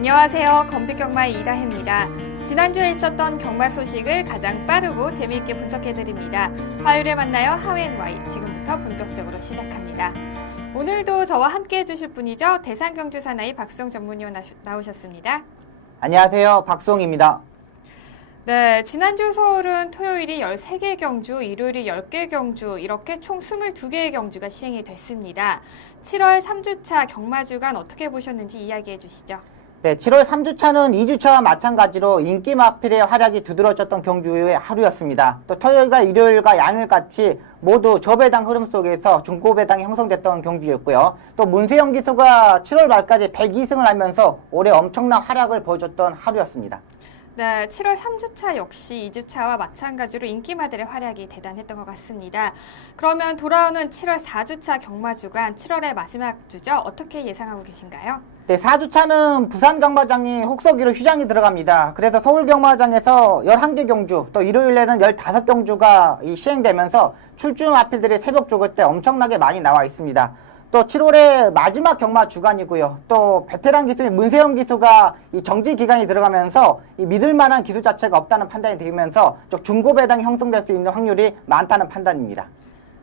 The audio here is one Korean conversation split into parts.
안녕하세요. 건빛경마의 이다혜입니다. 지난주에 있었던 경마 소식을 가장 빠르고 재미있게 분석해드립니다. 화요일에 만나요. 하웬와이 지금부터 본격적으로 시작합니다. 오늘도 저와 함께해 주실 분이죠. 대상경주 사나이 박수홍 전문위원 나오셨습니다. 안녕하세요. 박수홍입니다. 네, 지난주 서울은 토요일이 13개 경주, 일요일이 10개 경주, 이렇게 총 22개의 경주가 시행이 됐습니다. 7월 3주차 경마주간 어떻게 보셨는지 이야기해 주시죠. 네, 7월 3주차는 2주차와 마찬가지로 인기 마필의 활약이 두드러졌던 경주의 하루였습니다. 또 토요일과 일요일과 양일같이 모두 저배당 흐름 속에서 중고배당이 형성됐던 경주였고요. 또 문세영 기수가 7월 말까지 102승을 하면서 올해 엄청난 활약을 보여줬던 하루였습니다. 네, 7월 3주차 역시 2주차와 마찬가지로 인기마들의 활약이 대단했던 것 같습니다. 그러면 돌아오는 7월 4주차 경마주간 7월의 마지막 주죠. 어떻게 예상하고 계신가요? 네, 4주차는 부산 경마장이 혹서기로 휴장이 들어갑니다. 그래서 서울 경마장에서 11개 경주, 또 일요일에는 15경주가 시행되면서 출주 마필들이 새벽 조교 때 엄청나게 많이 나와 있습니다. 또 7월의 마지막 경마 주간이고요. 또 베테랑 기수인 문세영 기수가 이 정지 기간이 들어가면서 이 믿을 만한 기수 자체가 없다는 판단이 들면서 중고 배당이 형성될 수 있는 확률이 많다는 판단입니다.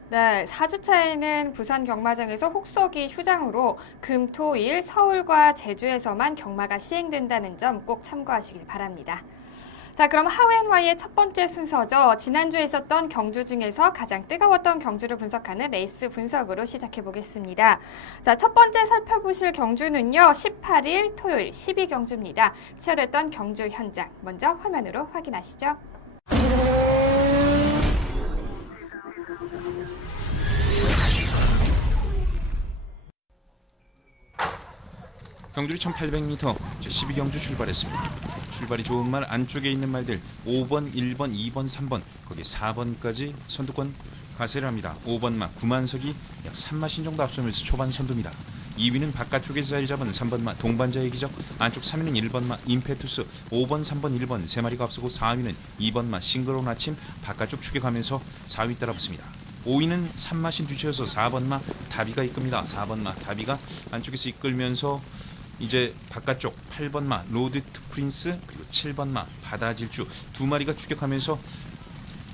네, 4주차에는 부산 경마장에서 혹서기 휴장으로 금, 토, 일 서울과 제주에서만 경마가 시행된다는 점 꼭 참고하시길 바랍니다. 자, 그럼 하웬와이의 첫 번째 순서죠. 지난주에 있었던 경주 중에서 가장 뜨거웠던 경주를 분석하는 레이스 분석으로 시작해 보겠습니다. 자, 첫 번째 살펴보실 경주는요. 18일 토요일 12경주입니다. 치열했던 경주 현장 먼저 화면으로 확인하시죠. 경주리 1800m 제12경주 출발했습니다. 출발이 좋은 말 안쪽에 있는 말들 5번, 1번, 2번, 3번 거기 4번까지 선두권 가세를 합니다. 5번 마 구만석이 약 3마신 정도 앞서면서 초반 선두입니다. 2위는 바깥쪽에 자리 잡은 3번 마 동반자의 기적, 안쪽 3위는 1번 마 임페투스, 5번, 3번, 1번 3마리가 앞서고 4위는 2번 마 싱그러운 아침 바깥쪽 추격하면서 4위 따라 붙습니다. 5위는 3마신 뒤쳐서 4번 마 다비가 이끕니다. 4번 마 다비가 안쪽에서 이끌면서 이제 바깥쪽 8번 마 로드 투 프린스 그리고 7번 마 바다질주 두 마리가 추격하면서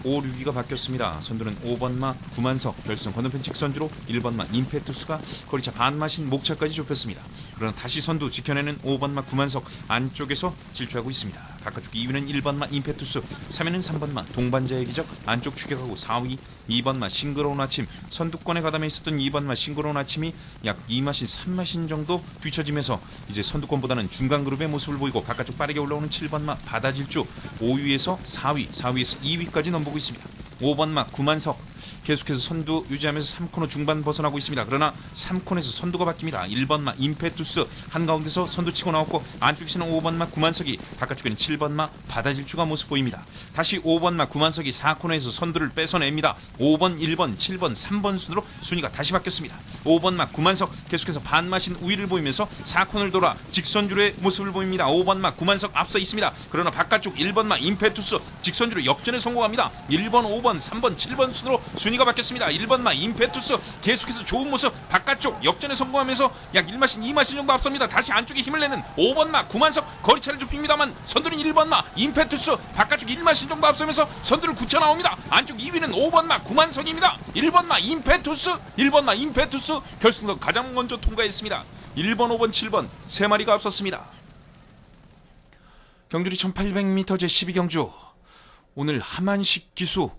5, 6위가 바뀌었습니다. 선두는 5번 마 구만석 결승 건너편 직선주로 1번 마 임페투스가 거리차 반마신 목차까지 좁혔습니다. 그러나 다시 선두 지켜내는 5번 마 구만석 안쪽에서 질주하고 있습니다. 바깥쪽 2위는 1번 마 임페투스, 3위는 3번 마 동반자의 기적 안쪽 추격하고 4위 2번 마 싱그러운 아침 선두권에 가담해 있었던 2번 마 싱그러운 아침이 약 2마신 3마신 정도 뒤처지면서 이제 선두권보다는 중간 그룹의 모습을 보이고 바깥쪽 빠르게 올라오는 7번 마 바다질주 5위에서 4위, 4위에서 2위까지 넘보고 있습니다. 5번 마 구만석 계속해서 선두 유지하면서 3코너 중반 벗어나고 있습니다. 그러나 3코너에서 선두가 바뀝니다. 1번 마 임페투스 한가운데서 선두 치고 나왔고 안쪽에서는 5번 마 구만석이 바깥쪽에는 7번 마 바다질주가 모습 보입니다. 다시 5번 마 구만석이 4코너에서 선두를 뺏어냅니다. 5번, 1번, 7번, 3번 순으로 순위가 다시 바뀌었습니다. 5번 마 구만석 계속해서 반마신 우위를 보이면서 4코너를 돌아 직선주로의 모습을 보입니다. 5번 마 구만석 앞서 있습니다. 그러나 바깥쪽 1번 마 임페투스 직선주로 역전에 성공합니다. 1번, 5번, 3번, 7번 순으로 순위가 바뀌었습니다. 1번 마 임페투스 계속해서 좋은 모습 바깥쪽 역전에 성공하면서 약 1마신 2마신 정도 앞섭니다. 다시 안쪽에 힘을 내는 5번 마 구만석 거리차를 좁힙니다만 선두는 1번 마 임페투스 바깥쪽 1마신 정도 앞서면서 선두를 굳혀 나옵니다. 안쪽 2위는 5번 마 구만석입니다. 1번 마 임페투스 1번 마 임페투스 결승선 가장 먼저 통과했습니다. 1번 5번 7번 3마리가 앞섰습니다. 경주리 1800m 제12경주 오늘 하만식 기수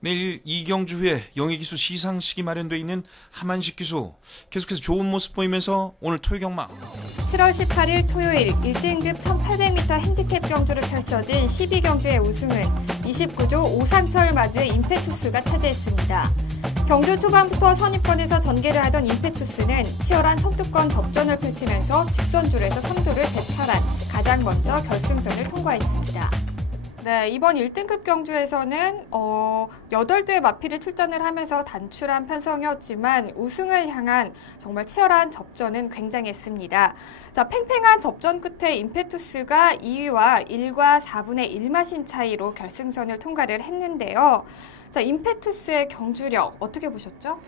내일 이경주 후에 영예기수 시상식이 마련되어 있는 하만식 기수 계속해서 좋은 모습 보이면서 오늘 토요경마 7월 18일 토요일 1등급 1800m 핸디캡 경주를 펼쳐진 12경주의 우승은 29조 오상철 마주의 임페투스가 차지했습니다. 경주 초반부터 선입권에서 전개를 하던 임페투스는 치열한 선두권 접전을 펼치면서 직선주로에서 선두를 재탈한 가장 먼저 결승선을 통과했습니다. 네, 이번 1등급 경주에서는 8대의 마필이 출전을 하면서 단출한 편성이었지만 우승을 향한 정말 치열한 접전은 굉장했습니다. 자, 팽팽한 접전 끝에 임페투스가 2위와 1과 4분의 1마신 차이로 결승선을 통과를 했는데요. 자, 임페투스의 경주력 어떻게 보셨죠?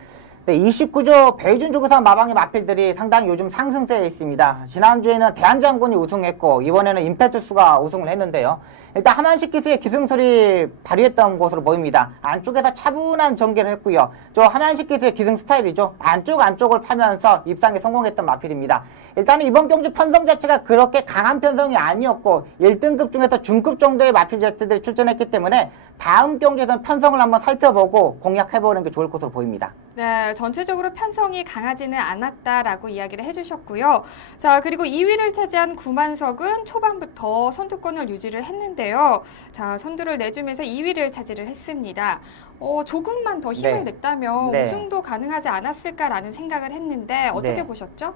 네, 29조 배유준 조교사 마방의 마필들이 상당히 요즘 상승세에 있습니다. 지난주에는 대한장군이 우승했고 이번에는 임페투스가 우승을 했는데요. 일단 하만식 기수의 기승술이 발휘했던 것으로 보입니다. 안쪽에서 차분한 전개를 했고요. 저 하만식 기수의 기승 스타일이죠. 안쪽을 파면서 입상에 성공했던 마필입니다. 일단은 이번 경주 편성 자체가 그렇게 강한 편성이 아니었고 1등급 중에서 중급 정도의 마필 제트들이 출전했기 때문에 다음 경주에서는 편성을 한번 살펴보고 공략해보는 게 좋을 것으로 보입니다. 네, 전체적으로 편성이 강하지는 않았다라고 이야기를 해주셨고요. 자, 그리고 2위를 차지한 구만석은 초반부터 선두권을 유지를 했는데요. 자, 선두를 내주면서 2위를 차지를 했습니다. 조금만 더 힘을 네. 냈다면 네. 우승도 가능하지 않았을까라는 생각을 했는데 어떻게 네. 보셨죠?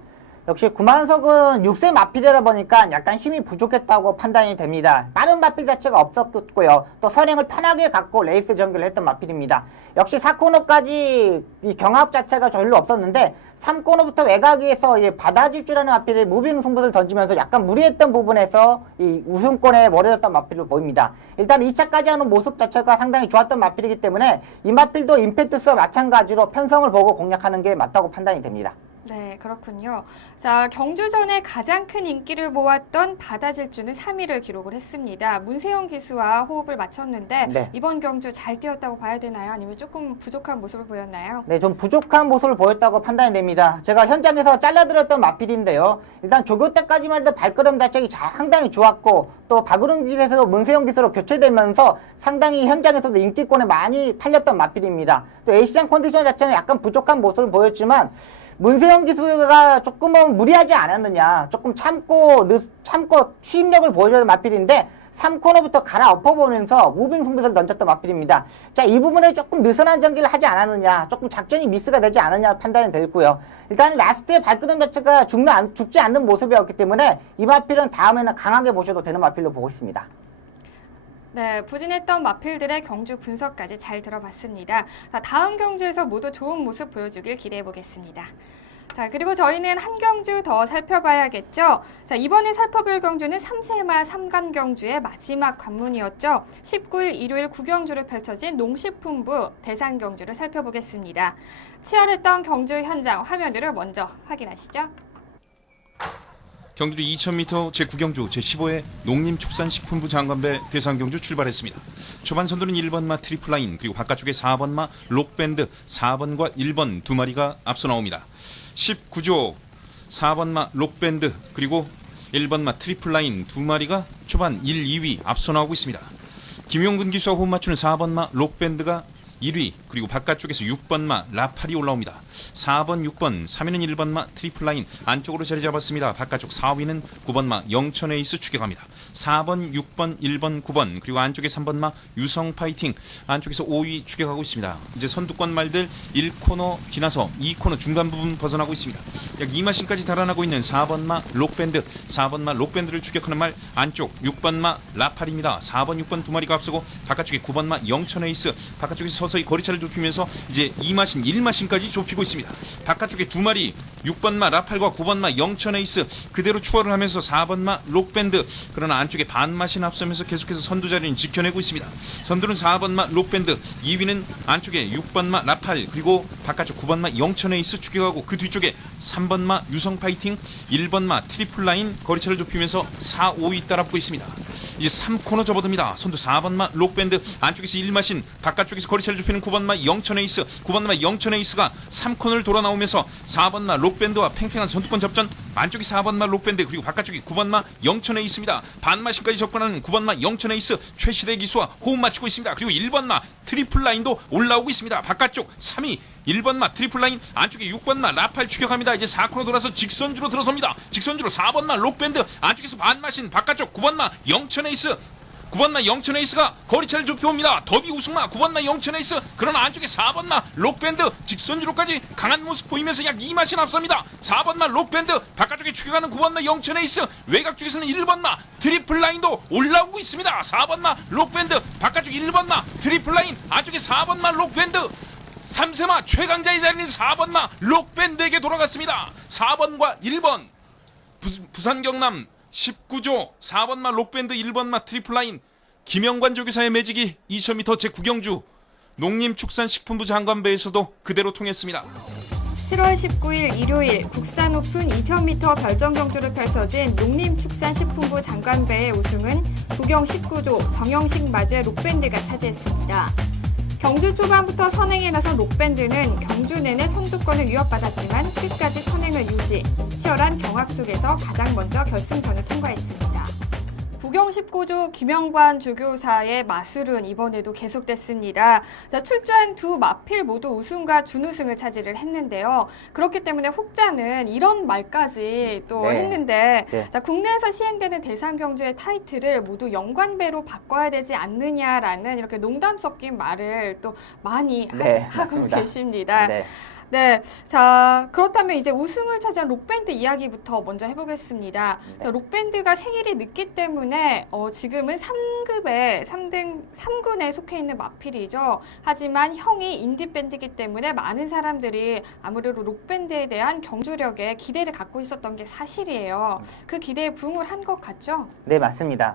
역시 구만석은 6세 마필이다 보니까 약간 힘이 부족했다고 판단이 됩니다. 다른 마필 자체가 없었고요. 또 선행을 편하게 갖고 레이스 전개를 했던 마필입니다. 역시 4코너까지 이 경합 자체가 별로 없었는데 3코너부터 외곽에서 바다질주라는 마필이 무빙 승부를 던지면서 약간 무리했던 부분에서 이 우승권에 멀어졌던 마필로 보입니다. 일단 2차까지 하는 모습 자체가 상당히 좋았던 마필이기 때문에 이 마필도 임페투스와 마찬가지로 편성을 보고 공략하는 게 맞다고 판단이 됩니다. 네, 그렇군요. 자, 경주전에 가장 큰 인기를 모았던 바다질주는 3위를 기록을 했습니다. 문세영 기수와 호흡을 맞췄는데 네. 이번 경주 잘 뛰었다고 봐야 되나요? 아니면 조금 부족한 모습을 보였나요? 네, 좀 부족한 모습을 보였다고 판단이 됩니다. 제가 현장에서 잘라드렸던 마필인데요. 일단 조교 때까지만 해도 발걸음 자체가 상당히 좋았고 또 박우릉 기수에서 문세영 기수로 교체되면서 상당히 현장에서도 인기권에 많이 팔렸던 마필입니다. 또 A시장 컨디션 자체는 약간 부족한 모습을 보였지만 문세영 기수가 조금은 무리하지 않았느냐, 조금 참고 추임력을 보여줘야 마필인데 3코너부터 갈아엎어보면서 무빙 승부를 던졌던 마필입니다. 자, 이 부분에 조금 느슨한 전개를 하지 않았느냐, 조금 작전이 미스가 되지 않았냐 판단이 되고요. 일단 라스트의 발걸음 자체가 죽지 않는 모습이었기 때문에 이 마필은 다음에는 강하게 보셔도 되는 마필로 보고 있습니다. 네, 부진했던 마필들의 경주 분석까지 잘 들어봤습니다. 자, 다음 경주에서 모두 좋은 모습 보여주길 기대해 보겠습니다. 자, 그리고 저희는 한 경주 더 살펴봐야겠죠. 자, 이번에 살펴볼 경주는 3세마 3간 경주의 마지막 관문이었죠. 19일 일요일 9경주를 펼쳐진 농식품부 대상 경주를 살펴보겠습니다. 치열했던 경주 현장 화면으로 먼저 확인하시죠. 경주도 2000m 제9경주 제15회 농림축산식품부 장관배 대상경주 출발했습니다. 초반 선두는 1번마 트리플라인 그리고 바깥쪽에 4번마 록밴드 4번과 1번 두 마리가 앞서 나옵니다. 19조 4번마 록밴드 그리고 1번마 트리플라인 두 마리가 초반 1, 2위 앞서 나오고 있습니다. 김용근 기수와 호흡 맞추는 4번마 록밴드가 1위 그리고 바깥쪽에서 6번마 라팔이 올라옵니다. 4번, 6번, 3위는 1번마 트리플라인 안쪽으로 자리 잡았습니다. 바깥쪽 4위는 9번마 영천에이스 추격합니다. 4번, 6번, 1번, 9번 그리고 안쪽에 3번마 유성파이팅 안쪽에서 5위 추격하고 있습니다. 이제 선두권 말들 1코너 지나서 2코너 중간 부분 벗어나고 있습니다. 약 2마신까지 달아나고 있는 4번마 록밴드 4번마 록밴드를 추격하는 말 안쪽 6번마 라팔입니다. 4번, 6번 두 마리가 앞서고 바깥쪽에 9번마 영천에이스 바깥쪽에서 서서히 거리차를 좁히면서 이제 2마신 1마신까지 좁히고 있습니다. 바깥쪽에 두 마리 6번마 라팔과 9번마 영천에이스 그대로 추월을 하면서 4번마 록밴드 그러나 안쪽에 반마신 앞서면서 계속해서 선두 자리는 지켜내고 있습니다. 선두는 4번마 록밴드 2위는 안쪽에 6번마 라팔 그리고 바깥쪽 9번마 영천에이스 추격하고 그 뒤쪽에 3번마 유성파이팅 1번마 트리플라인 거리차를 좁히면서 4, 5위 따라붙고 있습니다. 이제 3코너 접어듭니다. 선두 4번마 록밴드 안쪽에서 1마신 바깥쪽에서 거리차를 좁히는 9번마 영천에이스 9번마 영천에이스가 3코너를 돌아 나오면서 4번마 록밴드와 팽팽한 선두권 접전 안쪽이 4번마 록밴드 그리고 바깥쪽이 9번마 영천에이스입니다. 반마신까지 접근하는 9번마 영천에이스 최시대 기수와 호흡 맞추고 있습니다. 그리고 1번마 트리플라인도 올라오고 있습니다. 바깥쪽 3위 1번마 트리플라인 안쪽에 6번마 라팔 추격합니다. 이제 4코너 돌아서 직선주로 들어섭니다. 직선주로 4번마 록밴드 안쪽에서 반마신 바깥쪽 9번마 영천에이스 9번마 영천에이스가 거리차를 좁혀옵니다. 더비 우승마 9번마 영천에이스 그러나 안쪽에 4번마 록밴드 직선주로까지 강한 모습 보이면서 약 2마신 앞섭니다. 4번마 록밴드 바깥쪽에 추격하는 9번마 영천에이스 외곽 쪽에서는 1번마 트리플라인도 올라오고 있습니다. 4번마 록밴드 바깥쪽 1번마 트리플라인 안쪽에 4번마 록밴드 3세마 최강자의 자리는 4번마 록밴드에게 돌아갔습니다. 4번과 1번 부산 경남 19조 4번마 록밴드 1번마 트리플라인 김영관 조교사의 매직이 2000m 제9경주 농림축산식품부 장관배에서도 그대로 통했습니다. 7월 19일 일요일 국산 오픈 2000m 별정 경주를 펼쳐진 농림축산식품부 장관배의 우승은 부경 19조 정영식 마주의 록밴드가 차지했습니다. 경주 초반부터 선행에 나선 록밴드는 경주 내내 선두권을 위협받았지만 끝까지 선행을 유지, 치열한 경합 속에서 가장 먼저 결승전을 통과했습니다. 부경 19조 김영관 조교사의 마술은 이번에도 계속됐습니다. 자, 출전한 두 마필 모두 우승과 준우승을 차지를 했는데요. 그렇기 때문에 혹자는 이런 말까지 또 네. 했는데 네. 자, 국내에서 시행되는 대상 경주의 타이틀을 모두 영관배로 바꿔야 되지 않느냐라는 이렇게 농담 섞인 말을 또 많이 네, 하고 맞습니다. 계십니다. 네. 네, 자 그렇다면 이제 우승을 차지한 록밴드 이야기부터 먼저 해보겠습니다. 네. 자, 록밴드가 생일이 늦기 때문에 지금은 3급에 3군에 속해 있는 마필이죠. 하지만 형이 인디밴드이기 때문에 많은 사람들이 아무래도 록밴드에 대한 경주력에 기대를 갖고 있었던 게 사실이에요. 그 기대에 부응을 한 것 같죠? 네, 맞습니다.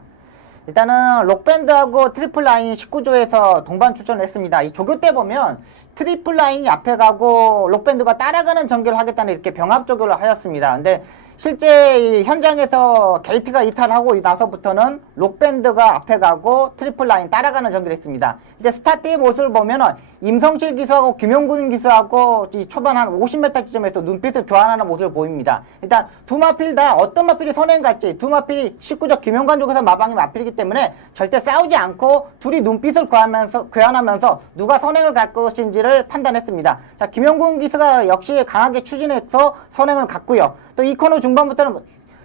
일단은 록밴드하고 트리플 라인이 19조에서 동반 출전을 했습니다. 이 조교 때 보면 트리플 라인이 앞에 가고 록밴드가 따라가는 전개를 하겠다는 이렇게 병합 조교를 하였습니다. 근데 실제 이 현장에서 게이트가 이탈하고 나서부터는 록밴드가 앞에 가고 트리플 라인 따라가는 전개를 했습니다. 이제 스타트의 모습을 보면은 임성실 기수하고 김용근 기수하고 이 초반 한 50m 지점에서 눈빛을 교환하는 모습을 보입니다. 일단 두 마필 다 어떤 마필이 선행 갈지, 두 마필이 19조 김용관 쪽에서 마방이 마필이기 때문에 절대 싸우지 않고 둘이 눈빛을 교환하면서 누가 선행을 갈 것인지를 판단했습니다. 자, 김용근 기수가 역시 강하게 추진해서 선행을 갔고요. 또 이 코너 중반부터는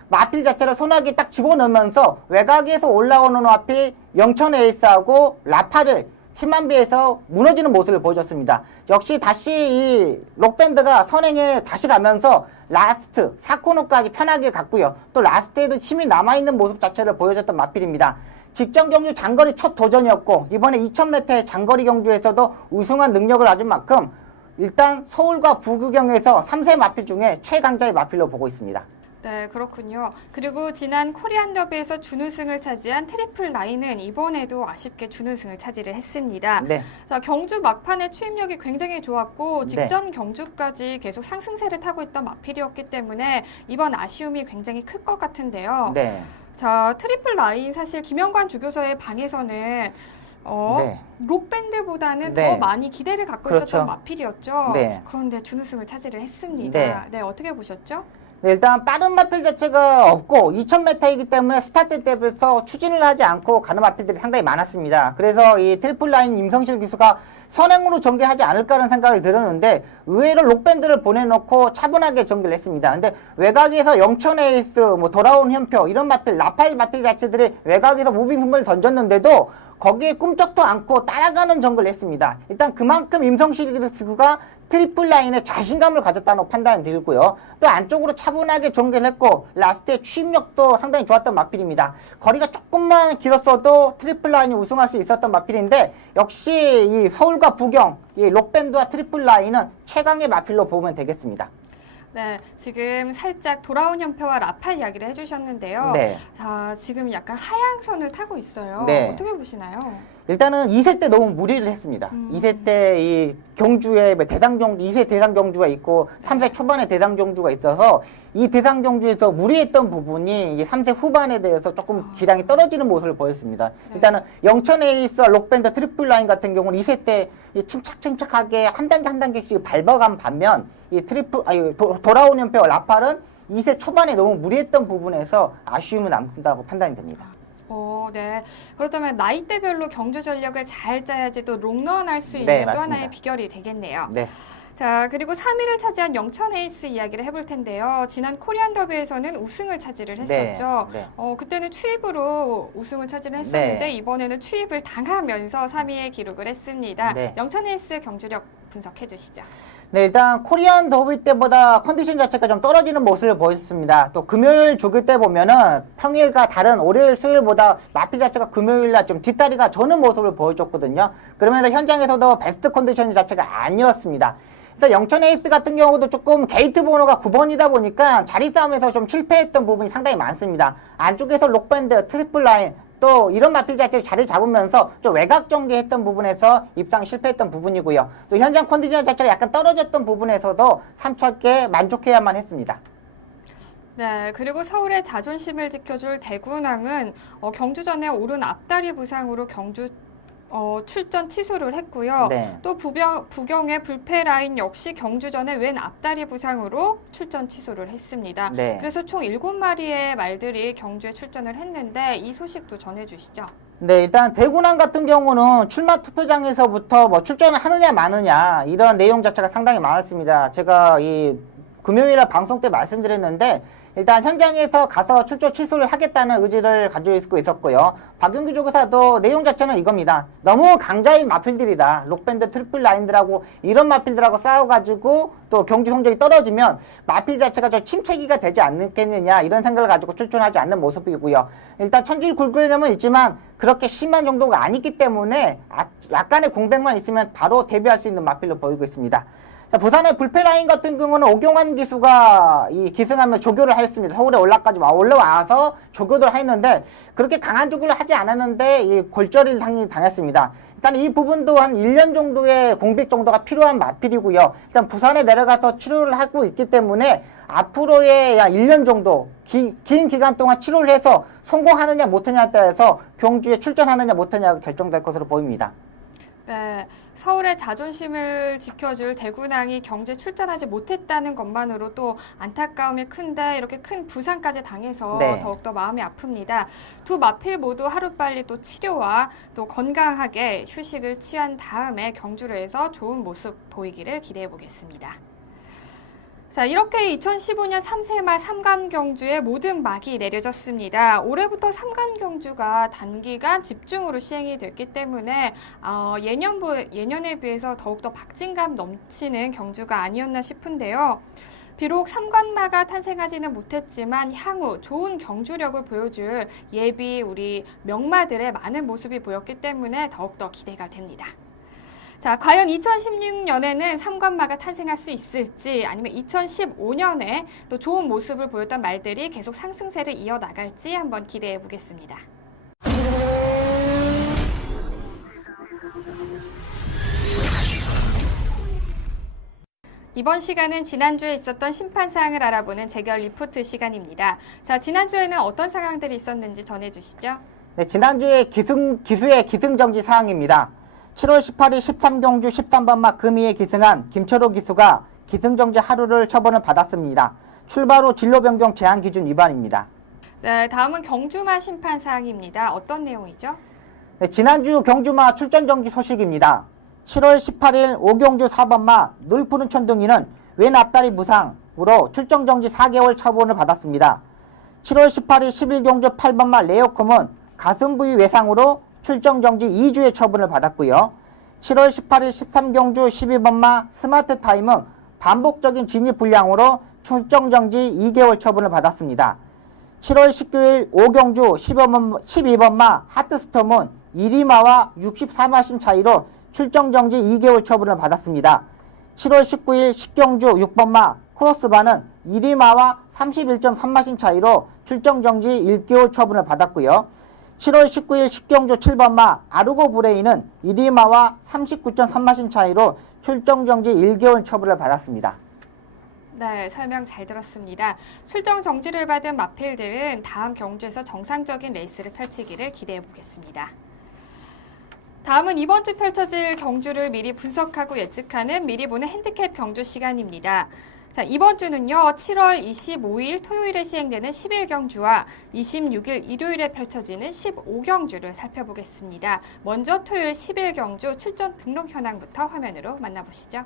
마필 자체를 손아귀에 딱 집어넣으면서 외곽에서 올라오는 마필 영천 에이스하고 라파를 힘만 비해서 무너지는 모습을 보여줬습니다. 역시 다시 이 록밴드가 선행에 다시 가면서 라스트 4코너까지 편하게 갔고요. 또 라스트에도 힘이 남아있는 모습 자체를 보여줬던 마필입니다. 직전 경주 장거리 첫 도전이었고 이번에 2000m의 장거리 경주에서도 우승한 능력을 가진 만큼 일단 서울과 부구경에서 3세 마필 중에 최강자의 마필로 보고 있습니다. 네, 그렇군요. 그리고 지난 코리안 더비에서 준우승을 차지한 트리플 라인은 이번에도 아쉽게 준우승을 차지를 했습니다. 네. 자, 경주 막판의 추임력이 굉장히 좋았고 네. 직전 경주까지 계속 상승세를 타고 있던 마필이었기 때문에 이번 아쉬움이 굉장히 클 것 같은데요. 네. 자, 트리플 라인 사실 김영관 조교서의 방에서는 네. 록밴드보다는 네. 더 많이 기대를 갖고 그렇죠. 있었던 마필이었죠. 네. 그런데 준우승을 차지를 했습니다. 네. 네, 어떻게 보셨죠? 네, 일단 빠른 마필 자체가 없고 2000m이기 때문에 스타트 때부터 추진을 하지 않고 가는 마필들이 상당히 많았습니다. 그래서 이 트리플 라인 임성실 기수가 선행으로 전개하지 않을까라는 생각이 들었는데 의외로 록밴드를 보내놓고 차분하게 전개를 했습니다. 근데 외곽에서 영천 에이스, 돌아온 현표 이런 마필, 라팔 마필 자체들이 외곽에서 무빙 승부를 던졌는데도 거기에 꿈쩍도 않고 따라가는 전개를 했습니다. 일단 그만큼 임성실 기수가 트리플 라인에 자신감을 가졌다는 판단이 들고요. 또 안쪽으로 차분하게 전개를 했고 라스트의 추임력도 상당히 좋았던 마필입니다. 거리가 조금만 길었어도 트리플 라인이 우승할 수 있었던 마필인데 역시 이 서울과 부경, 이 록밴드와 트리플 라인은 최강의 마필로 보면 되겠습니다. 네, 지금 살짝 돌아온 현표와 라팔 이야기를 해주셨는데요. 네. 자, 지금 약간 하향선을 타고 있어요. 네. 어떻게 보시나요? 일단은 2세 때 너무 무리를 했습니다. 2세 때 이 경주에 대상 경주, 2세 대상 경주가 있고 3세 초반에 대상 경주가 있어서 이 대상 경주에서 무리했던 부분이 이제 3세 후반에 대해서 조금 기량이 떨어지는 모습을 보였습니다. 일단은 영천 에이스와 록밴드 트리플 라인 같은 경우는 2세 때 침착하게 한 단계 한 단계씩 밟아간 반면 이 돌아온 연패와 라팔은 2세 초반에 너무 무리했던 부분에서 아쉬움이 남는다고 판단이 됩니다. 네. 그렇다면 나이대별로 경주 전략을 잘 짜야지 또 롱런할 수 있는 네, 또 맞습니다. 하나의 비결이 되겠네요. 네. 자, 그리고 3위를 차지한 영천 에이스 이야기를 해볼 텐데요. 지난 코리안 더비에서는 우승을 차지를 했었죠. 네. 그때는 추입으로 우승을 차지를 했었는데 네. 이번에는 추입을 당하면서 3위에 기록을 했습니다. 네. 영천 에이스 경주력 분석해 주시죠. 네, 일단 코리안 더비 때보다 컨디션 자체가 좀 떨어지는 모습을 보였습니다. 또 금요일 조교 때 보면은 평일과 다른 월요일, 수요일보다 마필 자체가 금요일날 좀 뒷다리가 저는 모습을 보여줬거든요. 그러면서 현장에서도 베스트 컨디션 자체가 아니었습니다. 그래서 영천 에이스 같은 경우도 조금 게이트 번호가 9번이다 보니까 자리 싸움에서 좀 실패했던 부분이 상당히 많습니다. 안쪽에서 록밴드, 트리플 라인, 또 이런 마필 자체를 자리 잡으면서 좀 외곽 전개했던 부분에서 입상 실패했던 부분이고요. 또 현장 컨디션 자체가 약간 떨어졌던 부분에서도 3차 만족해야만 했습니다. 네, 그리고 서울의 자존심을 지켜줄 대구낭은 경주전에 오른 앞다리 부상으로 경주 출전 취소를 했고요. 네. 또 부경의 불패 라인 역시 경주전에 왼 앞다리 부상으로 출전 취소를 했습니다. 네. 그래서 총 7마리의 말들이 경주에 출전을 했는데 이 소식도 전해주시죠. 네, 일단 대구남 같은 경우는 출마 투표장에서부터 뭐 출전을 하느냐 마느냐 이런 내용 자체가 상당히 많았습니다. 제가 이 금요일에 방송 때 말씀드렸는데 일단 현장에서 가서 출전 취소를 하겠다는 의지를 가지고 있었고요. 박윤규 조교사도 내용 자체는 이겁니다. 너무 강자인 마필들이다. 록밴드 트리플 라인들하고 이런 마필들하고 싸워가지고 또 경주 성적이 떨어지면 마필 자체가 저 침체기가 되지 않겠느냐 이런 생각을 가지고 출전하지 않는 모습이고요. 일단 천지 굴굴점은 있지만 그렇게 심한 정도가 아니기 때문에 약간의 공백만 있으면 바로 데뷔할 수 있는 마필로 보이고 있습니다. 부산의 불패 라인 같은 경우는 오경환 기수가 기승하며 조교를 하였습니다. 서울에 올라와서 조교를 했는데 그렇게 강한 조교를 하지 않았는데 이 골절을 당했습니다. 일단 이 부분도 한 1년 정도의 공백 정도가 필요한 마필이고요. 일단 부산에 내려가서 치료를 하고 있기 때문에 앞으로의 1년 정도 긴 기간 동안 치료를 해서 성공하느냐 못하냐에 따라서 경주에 출전하느냐 못하냐가 결정될 것으로 보입니다. 네, 서울의 자존심을 지켜줄 대구낭이 경주에 출전하지 못했다는 것만으로 또 안타까움이 큰데 이렇게 큰 부상까지 당해서 네. 더욱더 마음이 아픕니다. 두 마필 모두 하루빨리 또 치료와 또 건강하게 휴식을 취한 다음에 경주로에서 좋은 모습 보이기를 기대해 보겠습니다. 자, 이렇게 2015년 3세마 삼관경주의 모든 막이 내려졌습니다. 올해부터 삼관경주가 단기간 집중으로 시행이 됐기 때문에 예년에 비해서 더욱더 박진감 넘치는 경주가 아니었나 싶은데요. 비록 삼관마가 탄생하지는 못했지만 향후 좋은 경주력을 보여줄 예비 우리 명마들의 많은 모습이 보였기 때문에 더욱더 기대가 됩니다. 자, 과연 2016년에는 삼관마가 탄생할 수 있을지 아니면 2015년에 또 좋은 모습을 보였던 말들이 계속 상승세를 이어나갈지 한번 기대해 보겠습니다. 이번 시간은 지난주에 있었던 심판 사항을 알아보는 재결 리포트 시간입니다. 자, 지난주에는 어떤 상황들이 있었는지 전해주시죠. 네, 지난주에 기수의 기승정지 사항입니다. 7월 18일 13경주 13번마 금이에 기승한 김철호 기수가 기승정지 하루를 처분을 받았습니다. 출발 후 진로 변경 제한 기준 위반입니다. 네, 다음은 경주마 심판 사항입니다. 어떤 내용이죠? 네, 지난주 경주마 출전 정지 소식입니다. 7월 18일 5경주 4번마 놀푸른 천둥이는 왼 앞다리 부상으로 출전 정지 4개월 처분을 받았습니다. 7월 18일 11경주 8번마 레오콤은 가슴 부위 외상으로 출정 정지 2주의 처분을 받았고요. 7월 18일 13경주 12번마 스마트 타임은 반복적인 진입 불량으로 출정 정지 2개월 처분을 받았습니다. 7월 19일 5경주 12번마 하트스톰은 1위마와 64마신 차이로 출정 정지 2개월 처분을 받았습니다. 7월 19일 10경주 6번마 크로스바는 1위마와 31.3마신 차이로 출정 정지 1개월 처분을 받았고요. 7월 19일 10경주 7번마 아르고 브레이는 1위마와 39.3마신 차이로 출정 정지 1개월 처분을 받았습니다. 네, 설명 잘 들었습니다. 출정 정지를 받은 마필들은 다음 경주에서 정상적인 레이스를 펼치기를 기대해 보겠습니다. 다음은 이번 주 펼쳐질 경주를 미리 분석하고 예측하는 미리 보는 핸디캡 경주 시간입니다. 자, 이번 주는요, 7월 25일 토요일에 시행되는 11경주와 26일 일요일에 펼쳐지는 15경주를 살펴보겠습니다. 먼저 토요일 11경주 출전 등록 현황부터 화면으로 만나보시죠.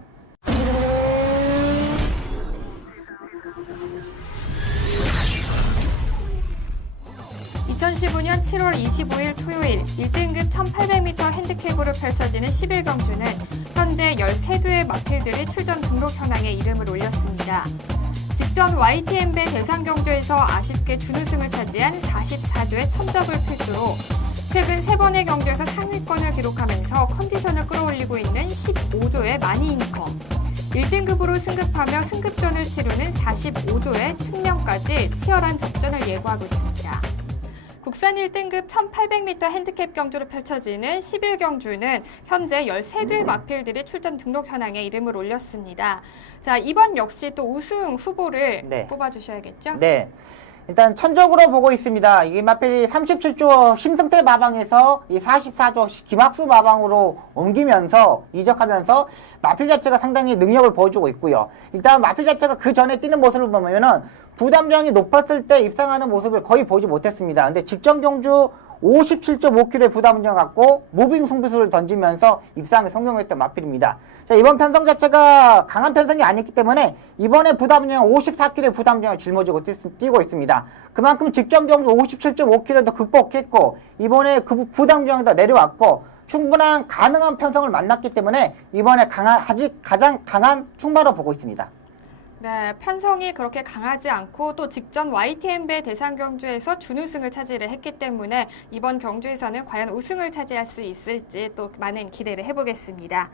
2015년 7월 25일 토요일 1등급 1800m 핸디캡으로 펼쳐지는 11경주는 현재 13두의 마필들이 출전 등록 현황에 이름을 올렸습니다. 직전 YTN배 대상경주에서 아쉽게 준우승을 차지한 44조의 천적을 필두로 최근 3번의 경주에서 상위권을 기록하면서 컨디션을 끌어올리고 있는 15조의 마니인커, 1등급으로 승급하며 승급전을 치르는 45조의 특명까지 치열한 접전을 예고하고 있습니다. 국산 1등급 1800m 핸디캡 경주로 펼쳐지는 11경주는 현재 13대의 마필들이 출전 등록 현황에 이름을 올렸습니다. 자, 이번 역시 또 우승 후보를 네. 뽑아주셔야겠죠? 네. 일단 천적으로 보고 있습니다. 이 마필이 37조 심승태 마방에서 이 44조 김학수 마방으로 옮기면서 이적하면서 마필 자체가 상당히 능력을 보여주고 있고요. 일단 마필 자체가 그 전에 뛰는 모습을 보면은 부담량이 높았을 때 입상하는 모습을 거의 보지 못했습니다. 근데 직전 경주 57.5kg의 부담량을 갖고 무빙 승부수를 던지면서 입상에 성공했던 마필입니다. 자, 이번 편성 자체가 강한 편성이 아니기 때문에 이번에 부담량 54kg의 부담량을 짊어지고 뛰고 있습니다. 그만큼 직전 경주 57.5kg도 극복했고 이번에 그 부담량이 더 내려왔고 충분한 가능한 편성을 만났기 때문에 이번에 아직 가장 강한 충마로 보고 있습니다. 네, 편성이 그렇게 강하지 않고 또 직전 YTN배 대상 경주에서 준우승을 차지를 했기 때문에 이번 경주에서는 과연 우승을 차지할 수 있을지 또 많은 기대를 해보겠습니다.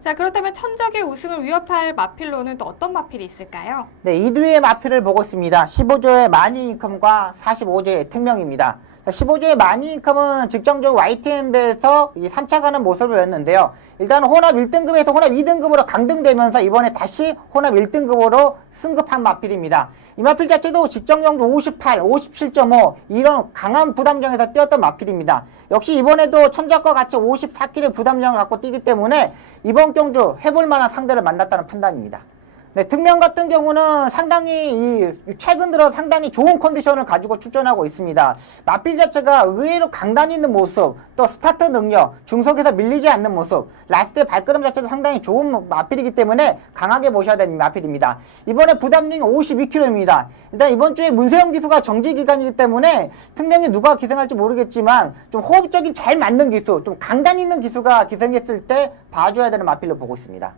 자, 그렇다면 천적의 우승을 위협할 마필로는 또 어떤 마필이 있을까요? 네, 2두의 마필을 보고 있습니다. 15조의 마니인컴과 45조의 특명입니다. 15조의 마니인컴은 직전적으로 YTN배에서 3차 가는 모습을 보였는데요. 일단 혼합 1등급에서 혼합 2등급으로 강등되면서 이번에 다시 혼합 1등급으로 승급한 마필입니다. 이 마필 자체도 직전 경주 58, 57.5 이런 강한 부담량에서 뛰었던 마필입니다. 역시 이번에도 천적과 같이 54kg 부담량을 갖고 뛰기 때문에 이번 경주 해볼 만한 상대를 만났다는 판단입니다. 네, 특명 같은 경우는 상당히 최근 들어 상당히 좋은 컨디션을 가지고 출전하고 있습니다. 마필 자체가 의외로 강단 있는 모습, 또 스타트 능력, 중속에서 밀리지 않는 모습, 라스트 발걸음 자체도 상당히 좋은 마필이기 때문에 강하게 모셔야 되는 마필입니다. 이번에 부담량이 52kg입니다. 일단 이번 주에 문세영 기수가 정지 기간이기 때문에 특명이 누가 기승할지 모르겠지만 좀 호흡적인 잘 맞는 기수, 좀 강단 있는 기수가 기승했을 때 봐줘야 되는 마필로 보고 있습니다.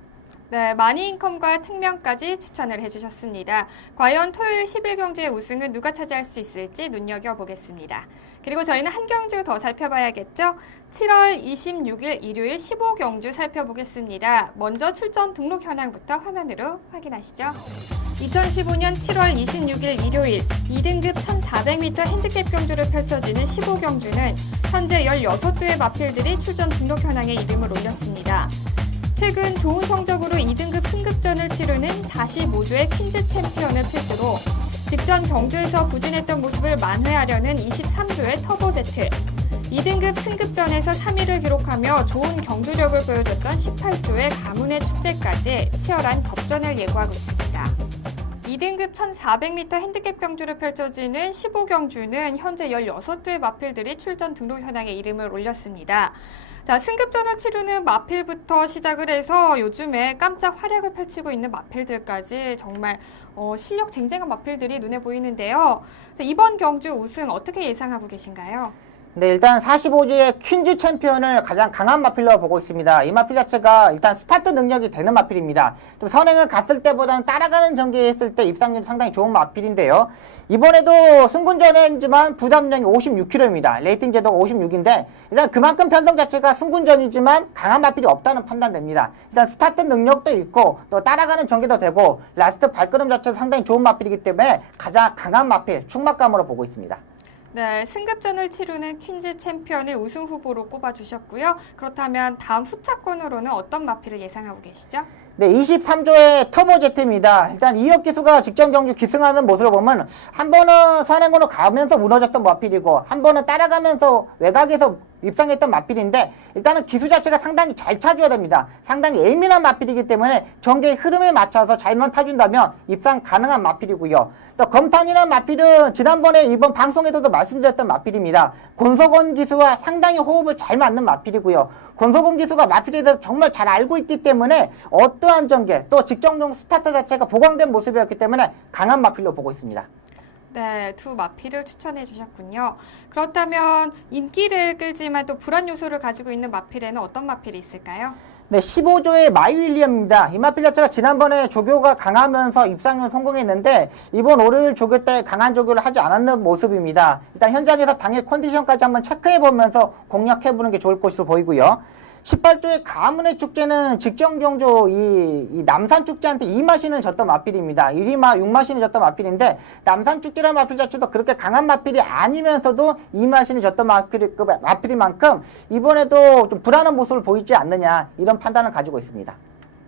네, 마니인컴과 특명까지 추천을 해주셨습니다. 과연 토요일 11경주의 우승은 누가 차지할 수 있을지 눈여겨보겠습니다. 그리고 저희는 한 경주 더 살펴봐야겠죠? 7월 26일 일요일 15경주 살펴보겠습니다. 먼저 출전 등록 현황부터 화면으로 확인하시죠. 2015년 7월 26일 일요일 2등급 1400m 핸디캡 경주를 펼쳐지는 15경주는 현재 16대의 마필들이 출전 등록 현황에 이름을 올렸습니다. 최근 좋은 성적으로 2등급 승급전을 치르는 45조의 퀸즈 챔피언을 필두로 직전 경주에서 부진했던 모습을 만회하려는 23조의 터보제트, 2등급 승급전에서 3위를 기록하며 좋은 경주력을 보여줬던 18조의 가문의 축제까지 치열한 접전을 예고하고 있습니다. 2등급 1400m 핸디캡 경주를 펼쳐지는 15경주는 현재 16대의 마필들이 출전 등록 현황에 이름을 올렸습니다. 자, 승급전을 치르는 마필부터 시작을 해서 요즘에 깜짝 활약을 펼치고 있는 마필들까지 정말 실력 쟁쟁한 마필들이 눈에 보이는데요. 자, 이번 경주 우승 어떻게 예상하고 계신가요? 네, 일단 45주의 퀸즈 챔피언을 가장 강한 마필로 보고 있습니다. 이 마필 자체가 일단 스타트 능력이 되는 마필입니다. 좀 선행을 갔을 때보다는 따라가는 전개에 했을 때 입상률이 상당히 좋은 마필인데요. 이번에도 승군전이지만 부담량이 56kg입니다. 레이팅 제도가 56인데 일단 그만큼 편성 자체가 승군전이지만 강한 마필이 없다는 판단됩니다. 일단 스타트 능력도 있고 또 따라가는 전개도 되고 라스트 발걸음 자체도 상당히 좋은 마필이기 때문에 가장 강한 마필, 충막감으로 보고 있습니다. 네, 승급전을 치르는 퀸즈 챔피언을 우승 후보로 꼽아주셨고요. 그렇다면 다음 후차권으로는 어떤 마필을 예상하고 계시죠? 네, 23조의 터보제트입니다. 일단 이혁 기수가 직전 경주 기승하는 모습을 보면 한 번은 선행으로 가면서 무너졌던 마필이고 한 번은 따라가면서 외곽에서 입상했던 마필인데 일단은 기수 자체가 상당히 잘 타줘야 됩니다. 상당히 예민한 마필이기 때문에 전개의 흐름에 맞춰서 잘만 타준다면 입상 가능한 마필이고요. 또 검탄이라는 마필은 지난번에 이번 방송에서도 말씀드렸던 마필입니다. 권석원 기수와 상당히 호흡을 잘 맞는 마필이고요. 권석원 기수가 마필에 대해서 정말 잘 알고 있기 때문에 어떠한 전개 또 직전용 스타트 자체가 보강된 모습이었기 때문에 강한 마필로 보고 있습니다. 네, 두 마필을 추천해 주셨군요. 그렇다면 인기를 끌지만 또 불안 요소를 가지고 있는 마필에는 어떤 마필이 있을까요? 네, 15조의 마이윌리엄입니다. 이 마필 자체가 지난번에 조교가 강하면서 입상을 성공했는데 이번 월요일 조교 때 강한 조교를 하지 않았는 모습입니다. 일단 현장에서 당일 컨디션까지 한번 체크해보면서 공략해보는 게 좋을 것으로 보이고요. 18조의 가문의 축제는 직전 경주 이 남산 축제한테 2마신을 졌던 마필입니다. 1위마 6마신을 졌던 마필인데 남산 축제라는 마필 자체도 그렇게 강한 마필이 아니면서도 2마신을 졌던 마필인 만큼 이번에도 좀 불안한 모습을 보이지 않느냐 이런 판단을 가지고 있습니다.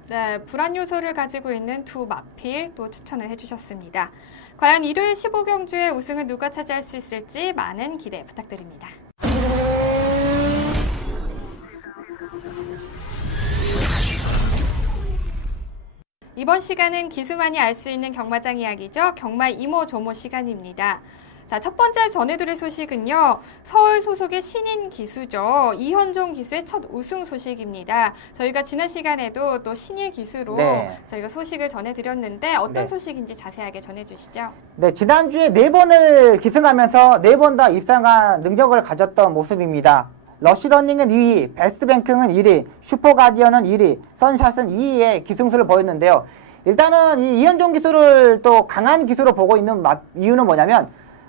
네, 불안 요소를 가지고 있는 두 마필 또 추천을 해주셨습니다. 과연 일요일 15경주의 우승은 누가 차지할 수 있을지 많은 기대 부탁드립니다. 이번 시간은 기수만이 알 수 있는 경마장 이야기죠. 경마 이모저모 시간입니다. 자, 첫 번째 전해드릴 소식은요. 서울 소속의 신인 기수죠. 이현종 기수의 첫 우승 소식입니다. 저희가 지난 시간에도 또 신일 기수로 저희가 소식을 전해드렸는데 어떤 소식인지 자세하게 전해주시죠. 네, 지난주에 4번을 기승하면서 4번 다 입상한 능력을 가졌던 모습입니다. 러시러닝은 2위, 베스트뱅킹은 1위, 슈퍼가디언은 1위, 선샷은 2위의 기승수를 보였는데요. 일단은 이 이현종 기수를 또 강한 기수로 보고 있는 이유는 뭐냐면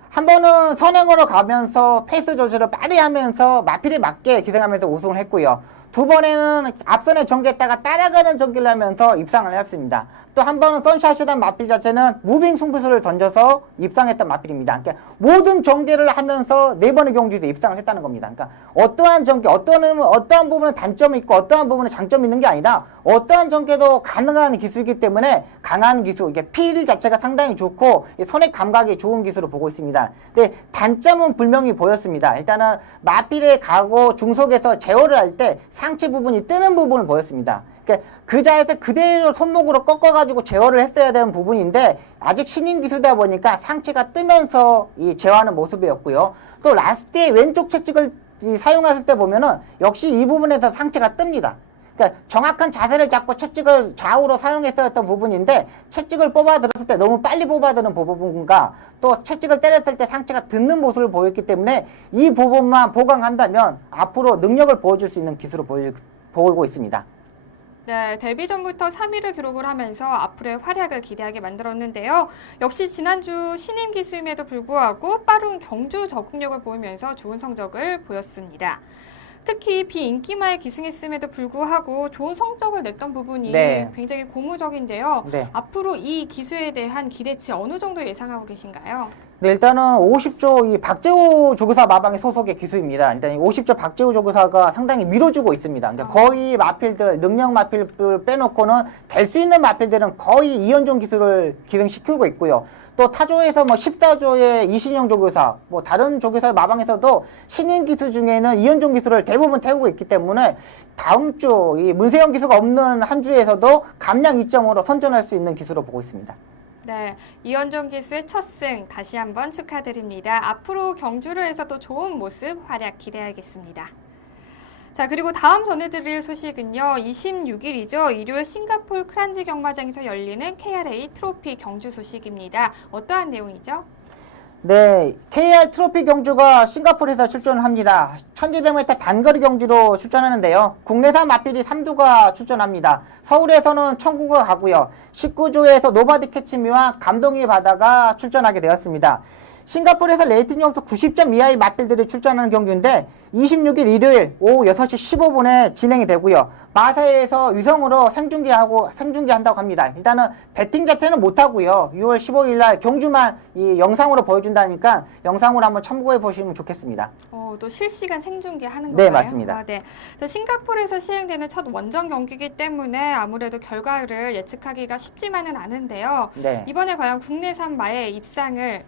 한 번은 선행으로 가면서 페이스 조절을 빠르게 하면서 마필에 맞게 기승하면서 우승을 했고요. 두 번에는 앞선에 전개했다가 따라가는 전개를 하면서 입상을 했습니다. 또 한 번은 선샷이란 마필 자체는 무빙 승부수를 던져서 입상했던 마필입니다. 그러니까 모든 전개를 하면서 4번의 경주에도 입상을 했다는 겁니다. 그러니까 어떠한 전개, 어떠한 부분은 단점이 있고 어떠한 부분은 장점이 있는 게 아니라 어떠한 전개도 가능한 기수이기 때문에 강한 기수, 이게 필 자체가 상당히 좋고 손의 감각이 좋은 기수로 보고 있습니다. 근데 단점은 분명히 보였습니다. 일단은 마필에 가고 중속에서 제어를 할 때 상체 부분이 뜨는 부분을 보였습니다. 그러니까 그 자리에서 그대로 손목으로 꺾어가지고 제어를 했어야 되는 부분인데 아직 신인 기수다 보니까 상체가 뜨면서 이 제어하는 모습이었고요. 또 라스트에 왼쪽 채찍을 사용했을 때 보면은 역시 이 부분에서 상체가 뜹니다. 그러니까 정확한 자세를 잡고 채찍을 좌우로 사용했어야 했던 부분인데 채찍을 뽑아들었을 때 너무 빨리 뽑아드는 부분과 또 채찍을 때렸을 때 상체가 듣는 모습을 보였기 때문에 이 부분만 보강한다면 앞으로 능력을 보여줄 수 있는 기수로 보이고 있습니다. 네, 데뷔 전부터 3위를 기록을 하면서 앞으로의 활약을 기대하게 만들었는데요. 역시 지난주 신임 기수임에도 불구하고 빠른 경주 적응력을 보이면서 좋은 성적을 보였습니다. 특히 비인기마에 기승했음에도 불구하고 좋은 성적을 냈던 부분이 굉장히 고무적인데요. 앞으로 이 기수에 대한 기대치 어느 정도 예상하고 계신가요? 네, 일단은 50조 이 박재호 조교사 마방의 소속의 기수입니다. 일단 이 50조 박재호 조교사가 상당히 밀어주고 있습니다. 그러니까 거의 마필들, 능력 마필을 빼놓고는 될 수 있는 마필들은 거의 이현종 기수를 기승시키고 있고요. 또 타조에서 뭐 14조의 이신영 조교사, 뭐 다른 조교사 마방에서도 신인 기수 중에는 이현종 기수를 대부분 태우고 있기 때문에 다음 주 이 문세영 기수가 없는 한 주에서도 감량 2점으로 선전할 수 있는 기수로 보고 있습니다. 네, 이현종 기수의 첫 승 다시 한번 축하드립니다. 앞으로 경주로에서도 좋은 모습 활약 기대하겠습니다. 자, 그리고 다음 전해드릴 소식은요. 26일이죠. 일요일 싱가포르 크란지 경마장에서 열리는 KRA 트로피 경주 소식입니다. 어떠한 내용이죠? 네, KR 트로피 경주가 싱가포르에서 출전을 합니다. 1200m 단거리 경주로 출전하는데요. 국내산 마필이 3두가 출전합니다. 서울에서는 청구가 가고요. 19조에서 노바디 캐치미와 감동의 바다가 출전하게 되었습니다. 싱가포르에서 레이팅 점수 90점 이하의 마필들이 출전하는 경주인데 26일 일요일 오후 6시 15분에 진행이 되고요. 마사에서 위성으로 생중계한다고 합니다. 일단은 배팅 자체는 못하고요. 6월 15일 날 경주만 이 영상으로 보여준다니까 영상으로 한번 참고해 보시면 좋겠습니다. 또 실시간 생중계하는 네, 건가요? 맞습니다. 네. 싱가포르에서 시행되는 첫 원정 경기이기 때문에 아무래도 결과를 예측하기가 쉽지만은 않은데요. 이번에 과연 국내산 마의 입상을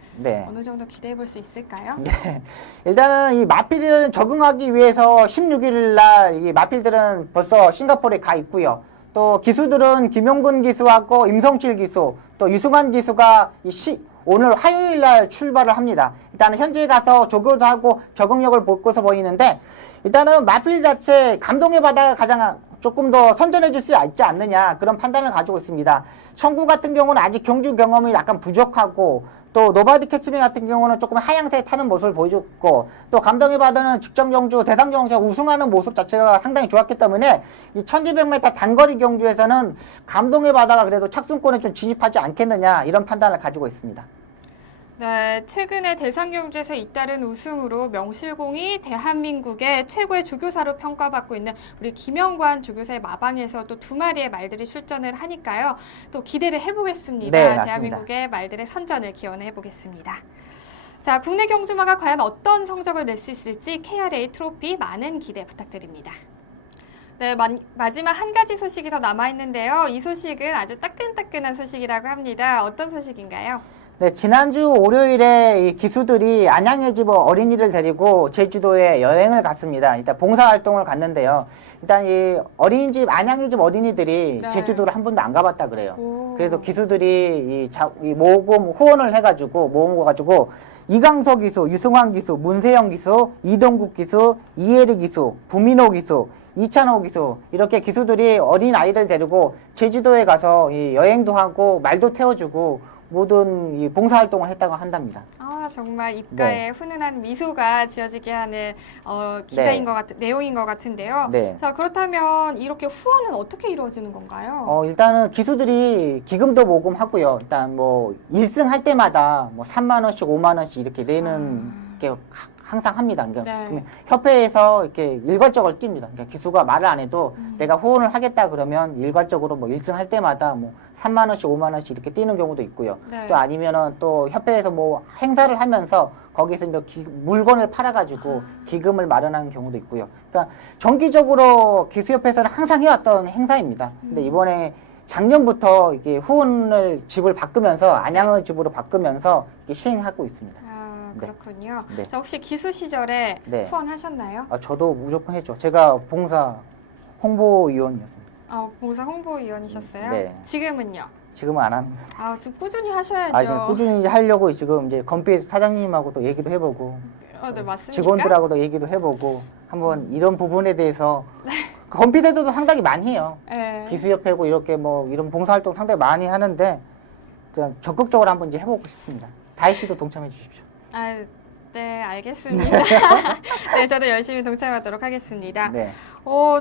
어느 정도 기대해 볼 수 있을까요? 네. 일단은 이 마필을 적응하기 위해서 16일 날 이 마필들은 벌써 싱가포르에 가 있고요. 또 기수들은 김용근 기수하고 임성칠 기수, 또 유승환 기수가 오늘 화요일 날 출발을 합니다. 일단은 현지에 가서 조교도 하고 적응력을 볼 것으로 보이는데 일단은 마필 자체 감동의 바다가 가장 조금 더 선전해 줄 수 있지 않느냐 그런 판단을 가지고 있습니다. 청구 같은 경우는 아직 경주 경험이 약간 부족하고 또 노바디 캐치미 같은 경우는 조금 하향세에 타는 모습을 보여줬고 또 감동의 바다는 직전 경주, 대상 경주에서 우승하는 모습 자체가 상당히 좋았기 때문에 이 1200m 단거리 경주에서는 감동의 바다가 그래도 착순권에 좀 진입하지 않겠느냐 이런 판단을 가지고 있습니다. 네, 최근에 대상경주에서 잇따른 우승으로 명실공히 대한민국의 최고의 조교사로 평가받고 있는 우리 김영관 조교사의 마방에서 또 2마리의 말들이 출전을 하니까요. 또 기대를 해보겠습니다. 네, 맞습니다. 대한민국의 말들의 선전을 기원해 보겠습니다. 자, 국내 경주마가 과연 어떤 성적을 낼 수 있을지 KRA 트로피 많은 기대 부탁드립니다. 네, 마지막 한 가지 소식이 더 남아있는데요. 이 소식은 아주 따끈따끈한 소식이라고 합니다. 어떤 소식인가요? 네, 지난주 월요일에 이 기수들이 안양의 집 어린이를 데리고 제주도에 여행을 갔습니다. 일단 봉사활동을 갔는데요. 일단 이 어린이집, 안양의 집 어린이들이 네. 제주도를 한 번도 안 가봤다 그래요. 오. 그래서 기수들이 이 모금 후원을 해가지고 모아가지고 이강석 기수, 유승환 기수, 문세영 기수, 이동국 기수, 이혜리 기수, 부민호 기수, 이찬호 기수 이렇게 기수들이 어린 아이들 데리고 제주도에 가서 이 여행도 하고 말도 태워주고 모든 이 봉사활동을 했다고 한답니다. 아, 정말 입가에 훈훈한 미소가 지어지게 하는 기사인 네. 것 같은 내용인 것 같은데요. 네. 자, 그렇다면 이렇게 후원은 어떻게 이루어지는 건가요? 일단은 기수들이 기금도 모금하고요. 일단 뭐 1승 할 때마다 뭐 3만 원씩, 5만 원씩 이렇게 내는 게 항상 합니다. 그러니까 네. 그러면 협회에서 이렇게 일괄적으로 뜁니다. 그러니까 기수가 말을 안 해도 내가 후원을 하겠다 그러면 일괄적으로 뭐 1승 할 때마다 뭐 3만 원씩, 5만 원씩 이렇게 뛰는 경우도 있고요. 네. 또 아니면은 또 협회에서 뭐 행사를 하면서 거기서 뭐 물건을 팔아가지고 기금을 마련하는 경우도 있고요. 그러니까 정기적으로 기수협회에서는 항상 해왔던 행사입니다. 근데 이번에 작년부터 이게 후원을 집을 바꾸면서 안양의 집으로 바꾸면서 이게 시행하고 있습니다. 아, 네. 그렇군요. 네. 자, 혹시 기수 시절에 네. 후원하셨나요? 저도 무조건 했죠. 제가 봉사 홍보위원이었습니다. 봉사 홍보위원이셨어요? 네. 지금은요? 지금은 안 합니다. 지금 꾸준히 하셔야죠. 지금 꾸준히 하려고 지금 이제 건빛 사장님하고도 얘기도 해보고 네, 맞습니까? 직원들하고도 얘기도 해보고 한번 이런 부분에 대해서 건빛에도 상당히 많이 해요. 네. 기수협회고 이렇게 뭐 이런 봉사활동 상당히 많이 하는데 적극적으로 한번 이제 해보고 싶습니다. 다희 씨도 동참해 주십시오. 네, 알겠습니다. 네, 저도 열심히 동참하도록 하겠습니다. 네.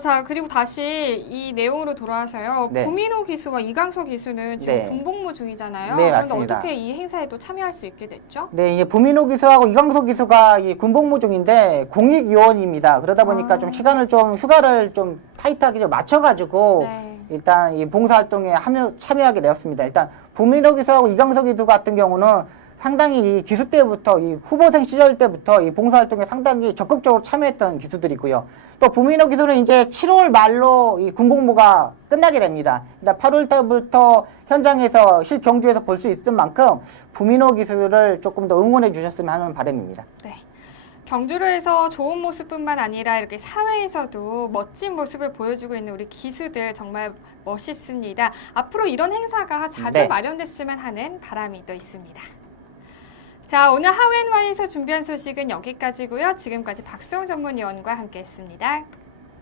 자, 그리고 다시 이 내용으로 돌아와서요. 네. 부민호 기수와 이강석 기수는 지금 네. 군복무 중이잖아요. 네, 그런데 맞습니다. 어떻게 이 행사에 또 참여할 수 있게 됐죠? 네, 이제 부민호 기수하고 이강석 기수가 이 군복무 중인데 공익요원입니다. 그러다 보니까 좀 시간을 좀 휴가를 좀 타이트하게 좀 맞춰가지고 네. 일단 이 봉사활동에 참여하게 되었습니다. 일단 부민호 기수하고 이강석 기수 같은 경우는 상당히 이 기수 때부터 이 후보생 시절 때부터 이 봉사활동에 상당히 적극적으로 참여했던 기수들이고요. 또 부민호 기수는 이제 7월 말로 이 군복무가 끝나게 됩니다. 일단 8월 달부터 현장에서 실경주에서 볼 수 있을 만큼 부민호 기수를 조금 더 응원해 주셨으면 하는 바람입니다. 네. 경주로 해서 좋은 모습뿐만 아니라 이렇게 사회에서도 멋진 모습을 보여주고 있는 우리 기수들 정말 멋있습니다. 앞으로 이런 행사가 자주 네. 마련됐으면 하는 바람이 또 있습니다. 자, 오늘 하우앤와이에서 준비한 소식은 여기까지고요. 지금까지 박수영 전문위원과 함께했습니다.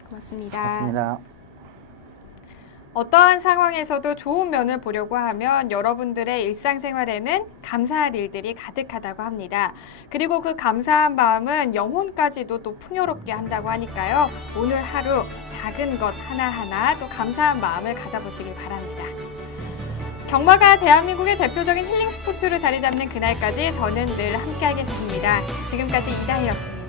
고맙습니다. 맞습니다. 어떠한 상황에서도 좋은 면을 보려고 하면 여러분들의 일상생활에는 감사할 일들이 가득하다고 합니다. 그리고 그 감사한 마음은 영혼까지도 또 풍요롭게 한다고 하니까요. 오늘 하루 작은 것 하나하나 또 감사한 마음을 가져보시길 바랍니다. 경마가 대한민국의 대표적인 힐링 스포츠로 자리 잡는 그날까지 저는 늘 함께하겠습니다. 지금까지 이다희였습니다.